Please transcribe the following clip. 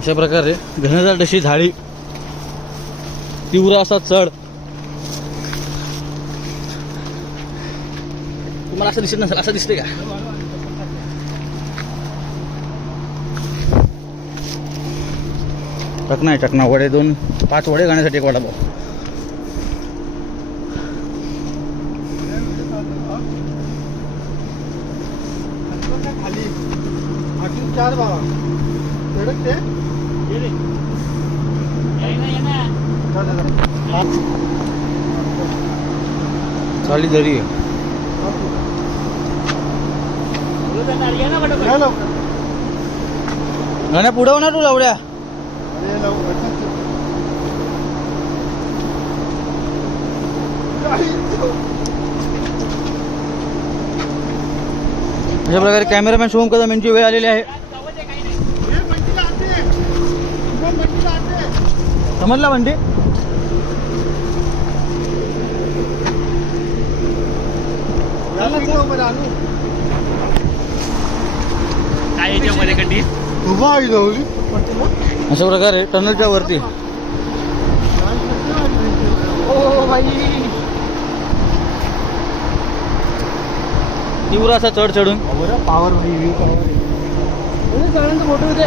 अशा प्रकारे घनदाट अशी झाडी, तीव्र असा चढ. तुम्हाला असं दिसत नसेल, असं दिसतंय का? टकना आहे, टकना वडे 5 वडे खाण्यासाठी एक वडापाव. चाली दरी आहे. गाण्या पुढं होणार तू लावड्या. अशा प्रकारे कॅमेरामॅन शुभम कदम यांची वेळ आलेली आहे. समजला बंटी? काय याच्यामध्ये कधी अशा प्रकारे टनलच्या वरती तीव्र असा चढ चढून पावर फोटो होते.